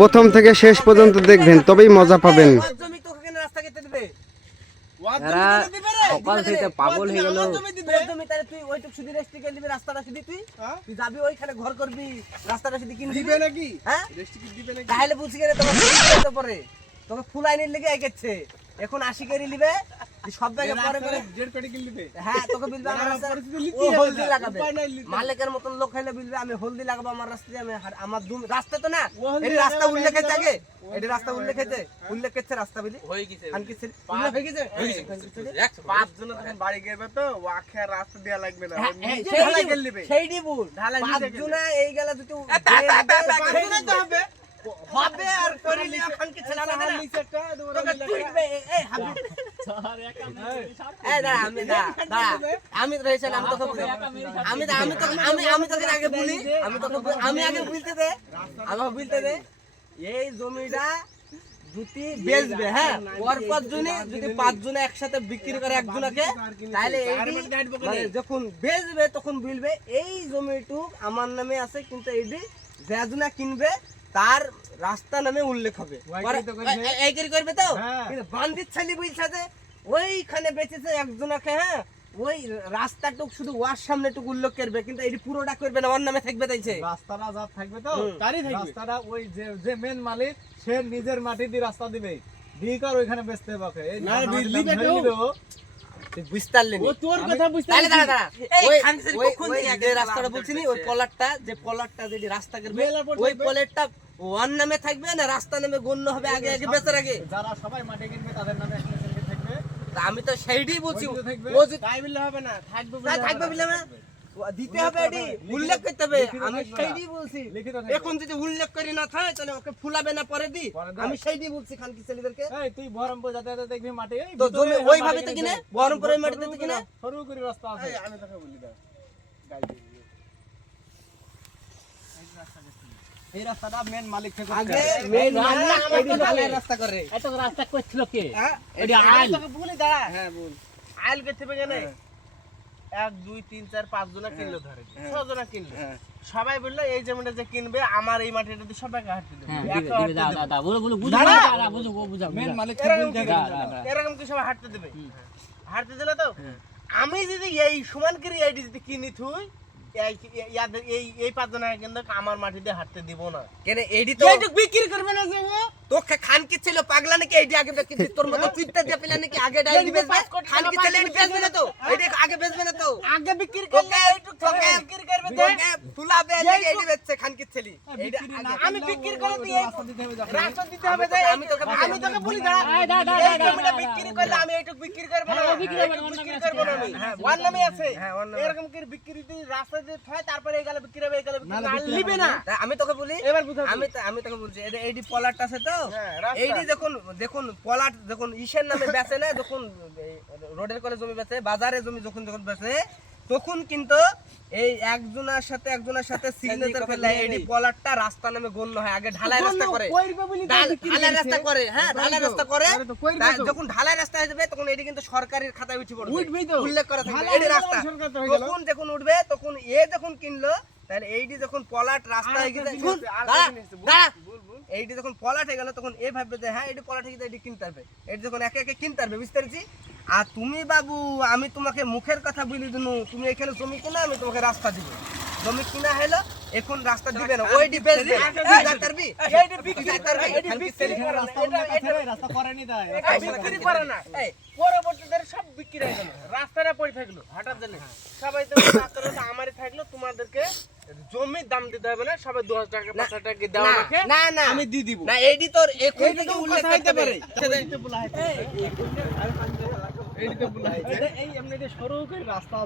প্রথম থেকে শেষ পর্যন্ত দেখবেন, তবেই মজা পাবেন। এরা সকাল থেকে পাগল হয়ে গেল। তাহলে বুঝি গেলে তোমার পরে তোকে ফুল আইনের লেগে এগেছে এখন 80 করে নিবে সব জায়গায় পরে পরে 1.5 কোটি কিন নিবে। হ্যাঁ তোকে বিলবে আমার রাস্তায় ও হলদি লাগাবে, মালিকের মতন লোক হইলে বিলবে আমি হলদি লাগাবো আমার রাস্তায়। আমি আমার রাস্তা তো না এই রাস্তা উল্লেখ আছে, আগে এই রাস্তা উল্লেখ আছে, উল্লেখ আছে রাস্তা বিলি হয়ে গেছে আনকি উল্লেখ হয়ে গেছে। 5 জন যখন বাড়ি গেবে তো ওয়াকে রাস্তা দেয়া লাগবে না, নিজে ঢালাই গেল নিবে সেই দিবুল ঢালাই 5 জন এই গেলা যদি 5 জন তো হবে হবে আর করিলি এখন কি ছেলে না নিচেটা তোকে টুইটবে এই হাবি স্যার একা মেরে এই দাঁড়া আমি তো রইছিলাম আমি তোকে বলি আমি তোকে আগে বলি আমি আগে বলতে দে আমাকে বলতে দে এই জমিটা যদি বেচবে হ্যাঁ পরপর জনে যদি 5 জনে একসাথে বিক্রি করে একজনকে তাহলে এই যখন বেচবে তখন বলবে এই জমিটুকু আমার নামে আছে কিন্তু এইডি যেজনা কিনবে তার রাস্তা নামে উল্লেখ হবে এই করবে তো কিন্তু বান্দির ছেলে বলছে যে ওইখানে বেচেছে একজনকে হ্যাঁ ওই রাস্তাটুক শুধু ওয়ার সামনেটুকু উল্লেখ করবে কিন্তু এই পুরোটা করবে না ওর নামে থাকবে তাইছে রাস্তাটা যা থাকবে তো তারই থাকবে রাস্তাটা ওই যে মেন মালিক সে নিজের মাটি দিয়ে রাস্তা দিবে দিকার ওইখানে বেচতে হবে এই না দিবে তো তুই বুঝতারলি ও তোর কথা বুঝতারলি দাঁড়া ওই কখন যে রাস্তাটা বলছিনি ওই পলাটটা যে রাস্তা করবে ওই পলাটটা ওর নামে থাকবে না রাস্তা নামে গণ্য হবে আগে বেচার আগে যারা সবাই মাটি কিনবে তাদের নামে একটা সেলফি থাকবে। আমি তো সেইটাই বলছি ও যদি তাই বললে হবে না থাকবে বললে না দিতে হবে এডি উল্লেখ করতে হবে আমি সেইটাই বলছি এখন যদি উল্লেখ করি না থাকে তাহলে ওকে ফুলাবে না পরে দি আমি সেইটাই বলছি খানকি ছেলেদেরকে এই তুই বহরমপুর যাতে দেখবি মাটি তো জমি ওইভাবে তো কিনে বহরমপুরের মাটিতে তো কিনে সরু করে রাস্তা আছে আমি তোকে বলি দাও এই রাস্তাটা মেন মালিক থেকে আগে মেন মালিক এই ঢালাই রাস্তা করে এত রাস্তা করছিল কে এডি আইল তোকে বলি দাঁড়া হ্যাঁ বল আইল করতে হবে কেন 1 2 3 4 5 জনা কিনলো ধরে 6 জনা কিনলো সবাই বললো এই জমিটা যে কিনবে আমার এই মাটিটা দিয়ে সবাইকে হাঁটতে দেবে দাদা বলো বুঝো বুঝো মেন মালিক থেকে এরকম কি সবাই হাঁটতে দেবে হাঁটতে দিলে তো আমি যদি এই সমান করে এইডি যদি কিনি থুই এই 5 জনা কিন্তু আমার মাটি দিয়ে হাঁটতে দিব না কেন এইডি তো এইটুক বিক্রি করবে না যে ও তোকে খানকি ছিল পাগলা নাকি এইডি আগে বিক্রি তোর মত চিত্তে দিয়ে পেলা নাকি আগে ডাইরি বেচবে খানকি ছেলে এইডি বেচবে না তো এইডি আগে বেচবে না তো আগে বিক্রি করলে এইটুক তোকে বিক্রি করবে তোকে ফুলাবে নাকি এইডি বেচছে খানকি ছেলে এইডি আমি বিক্রি করে দিই রাস্তা দিতে হবে যে আমি তোকে বলি দাঁড়া এই জমিটা বিক্রি করলে আমি এইটুক বিক্রি করব না বিক্রি করব না আমি হ্যাঁ ওয়ান নামে আছে এরকম করে বিক্রি দিই রাস্তা দিয়ে হয় তারপরে এই গেলে বিক্রি হবে এই গেলে বিক্রি নিবে না আমি তোকে বলি এবার বুঝা আমি তোকে বলছি এইডি পলাট আছে তো এইডি দেখুন পলাট যখন ইসের নামে বেচে না যখন রোডের করে জমি বেচে বাজারে জমি যখন বেচে তখন কিন্তু এই একজনের সাথে সিগনেচার করলে এইডি পলাটটা রাস্তা নামে গণ্য হয় আগে ঢালাই রাস্তা করে হ্যাঁ ঢালাই রাস্তা করে যখন ঢালাই রাস্তা হয়ে যাবে তখন এইডি কিন্তু সরকারের খাতায় উঠে পড়বে উল্লেখ করা থাকবে এইডি রাস্তা তখন যখন উঠবে তখন যখন কিনলো তাহলে এইডি যখন পলাট রাস্তা হয়ে গেছে এইডি যখন পলাট হয়ে গেল তখন এই ভাববে যে হ্যাঁ এইডি পলাট হয়ে গেছে এইডি কিনতে পারবে এইডি যখন একে একে কিনতে পারবে বুঝতে পেরেছি। আর তুমি বাবু আমি তোমাকে মুখের কথা বলি দিনু তুমি এখানে জমি কিনা আমি তোমাকে রাস্তা দিব জমি কিনা হলো এখন রাস্তা দিবে না ওইডি বেচবে যাইতারবি এইডি বিক্রি করবে এইডি বিক্রি করে রাস্তা করেনি তাই বিক্রি করে না এই পরবর্তীতে সব বিক্রি হয়ে গেল রাস্তাটা পড়ে থাকলো হাঁটার জন্য সবাই তো রাস্তাটা আমারই থাকলো তোমাদেরকে জমির দাম দিতে হবে না সবাই 2000 টাকা 5000 টাকা দাও আমাকে না আমি দিয়ে দিব না এইডি তোর এখন থেকে উল্লেখ করতে পারে এইডি তো বলা হয়েছে এই এমনি সরু করে রাস্তা